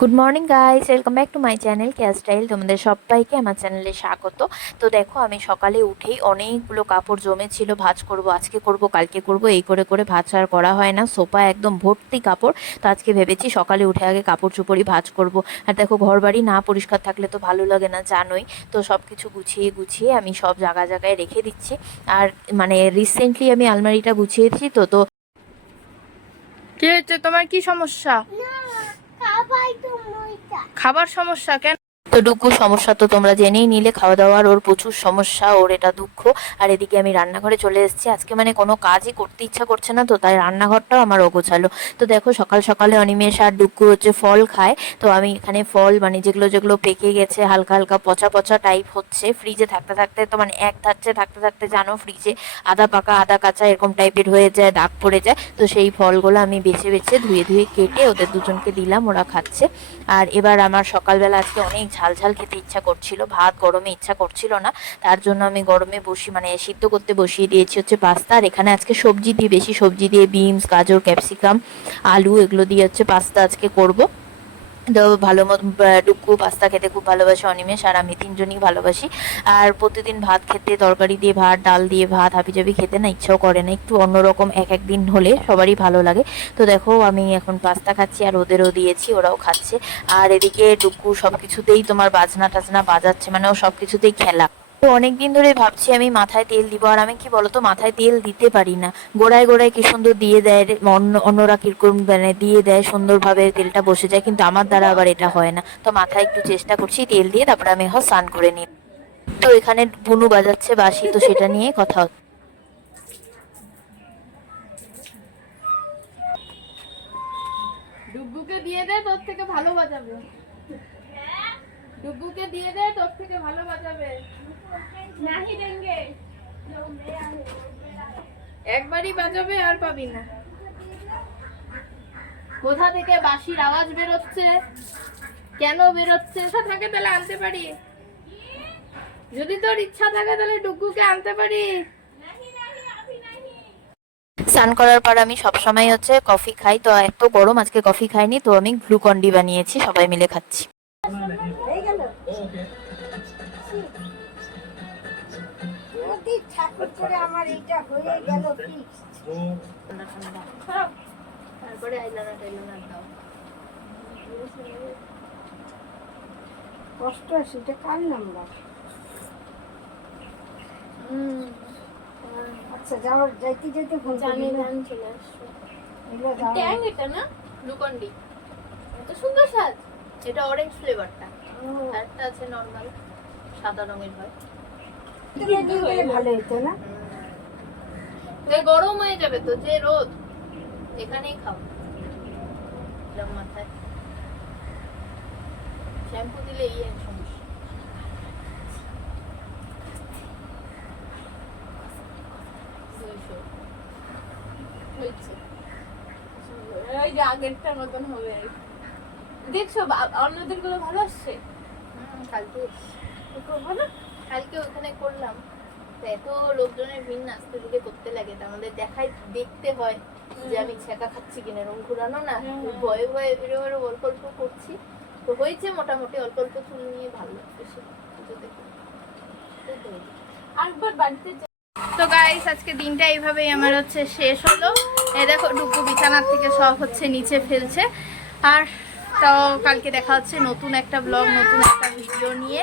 Good morning guys welcome back to my channel care style তোমাদের সবাইকে আমার চ্যানেলে স্বাগত। তো দেখো আমি সকালে উঠেই অনেকগুলো কাপড় জমেছিল ভাজ করব আজকে করব কালকে করব এই করে করে ভাঁজ আর করা হয় না। সোফা একদম ভর্তি কাপড়। তো আজকে ভেবেছি সকালে উঠে আগে কাপড় চোপড়ই ভাজ করব। আর দেখো ঘর বাড়ি না পরিষ্কার থাকলে তো ভালো লাগে না জানোই। তো সব কিছু গুছিয়ে গুছিয়ে আমি সব জায়গা জায়গায় রেখে দিচ্ছি। আর মানে রিসেন্টলি আমি আলমারিটা গুছিয়েছি তো তো কি হচ্ছে তোমার কি সমস্যা? খাবার সমস্যা কেন? তো ডুকু সমস্যা তো তোমরা জেনেই নিলে খাওয়া দাওয়ার ওর প্রচুর সমস্যা, ওর এটা দুঃখ। আর এদিকে আমি রান্নাঘরে চলে এসেছি। আজকে মানে কোনো কাজই করতে ইচ্ছা করছে না তো, তাই রান্নাঘরটাও আমার অগোছালো। তো দেখো, সকাল সকালে অনিমেষ আর ডুকু হচ্ছে ফল খায়। তো আমি এখানে ফল মানে যেগুলো যেগুলো পেকে গেছে, হালকা হালকা পচা পচা টাইপ হচ্ছে। ফ্রিজে থাকতে থাকতে তো মানে এক থাকছে, থাকতে থাকতে জানো ফ্রিজে আদা পাকা, আদা কাঁচা এরকম টাইপের হয়ে যায়, দাগ পড়ে যায়। তো সেই ফলগুলো আমি বেছে বেছে ধুয়ে ধুয়ে কেটে ওদের দুজনকে দিলাম, ওরা খাচ্ছে। আর এবার আমার সকালবেলা আজকে অনেক ঝাল ঝাল খেতে ইচ্ছা করছিল, ভাত গরমে ইচ্ছা করছিল না। তার জন্য আমি গরমে বসি মানে সিদ্ধ করতে বসিয়ে দিয়েছি হচ্ছে পাস্তা। আর এখানে আজকে সবজি দিয়ে বেশি সবজি দিয়ে বিনস, গাজর, ক্যাপসিকাম, আলু, এগুলো দিয়ে হচ্ছে পাস্তা আজকে করব। তো ভালো ডুকু পাস্তা খেতে খুব ভালোবাসে অনিমেষ, আর আমি তিনজনই ভালোবাসি। আর প্রতিদিন ভাত খেতে, তরকারি দিয়ে ভাত, ডাল দিয়ে ভাত, হাবিজাবি খেতে না ইচ্ছাও করে না, একটু অন্যরকম এক এক দিন হলে সবারই ভালো লাগে। তো দেখো, আমি এখন পাস্তা খাচ্ছি আর ওদেরও দিয়েছি, ওরাও খাচ্ছে। আর এদিকে ডুকু সব কিছুতেই তোমার বাজনা টাজনা বাজাচ্ছে মানে ও সব কিছুতেই খেলা। তো অনেকদিন ধরে ভাবছি আমি মাথায় তেল দিব। আর আমি কি বলতো, মাথায় তেল দিতে পারি না। গোড়ায় গোড়ায় কি সুন্দর দিয়ে দেয়, অন্য, অন্যরা কীরকম মানে দিয়ে দেয়, সুন্দরভাবে তেলটা বসে যায়। কিন্তু আমার দ্বারা আবার এটা হয় না। তো মাথায় একটু চেষ্টা করছি তেল দিয়ে, তারপরে আমি এখন স্নান করে নিই। তো এখানে বুনু বাজাচ্ছে বাসি, তো সেটা নিয়ে কথা ডুগুকে দিয়ে দে, তোর থেকে ভালো বাজাবে। ডুগুকে দিয়ে তোর থেকে ভালো একবারই বাজাবে আর পাবি না। কোথা থেকে বাঁশির আওয়াজ বেরোচ্ছে? কেন বেরোচ্ছে? ইচ্ছা থাকে তাহলে আনতে পারি। যদি তোর ইচ্ছা থাকে তাহলে ডুগুকে আনতে পারি। স্নান করার পর আমি সবসময় হচ্ছে কফি খাই। তো এত গরম, আজকে কফি খাইনি, তো আমি গ্লুকন্ডি বানিয়েছি, সবাই মিলে খাচ্ছি। যদি ঠাকুর করে আমার এইটা হয়ে গেল তারপরে আইলানা টাইলানা দাও। কষ্ট কার আচ্ছা যাওয়ার যাইতে যাইতে ফোন জানি চলে আসছো ট্যাং এটা না এত সুন্দর স্বাদ। এটা অরেঞ্জ ফ্লেভারটা একটা আছে নর্মাল সাদা রঙের হয়। ভালো হতো না? গরম হয়ে যাবে তো যে রোদ এখানেই খাও। মাথায়। শ্যাম্পু দিলে এই সমস্যা। হয়েছে। হয়েছে। ওই যে আগেরটার মতন হবে। দেখছ অন্যদেরগুলো ভালো আসছে? কালকে না? কালকে ওখানে করলাম। তো এত লোকজনের ভিড় নাচতে দিকে করতে লাগে। তো আমাদের দেখাই দেখতে হয় যে আমি ছেঁকা খাচ্ছি কিনা এরকম ঘুরানো না। ভয়ে ভয়ে বেরো বেরো অল্প অল্প করছি। তো হয়েছে মোটামুটি অল্প অল্প চুল নিয়ে ভালো লাগছে আরেকবার বাড়িতে তো গাইস আজকে দিনটা এইভাবেই আমার হচ্ছে শেষ হলো। এই দেখো ডুকু বিছানার থেকে সব হচ্ছে নিচে ফেলছে। আর তো কালকে দেখা হচ্ছে নতুন একটা ব্লগ নতুন একটা ভিডিও নিয়ে।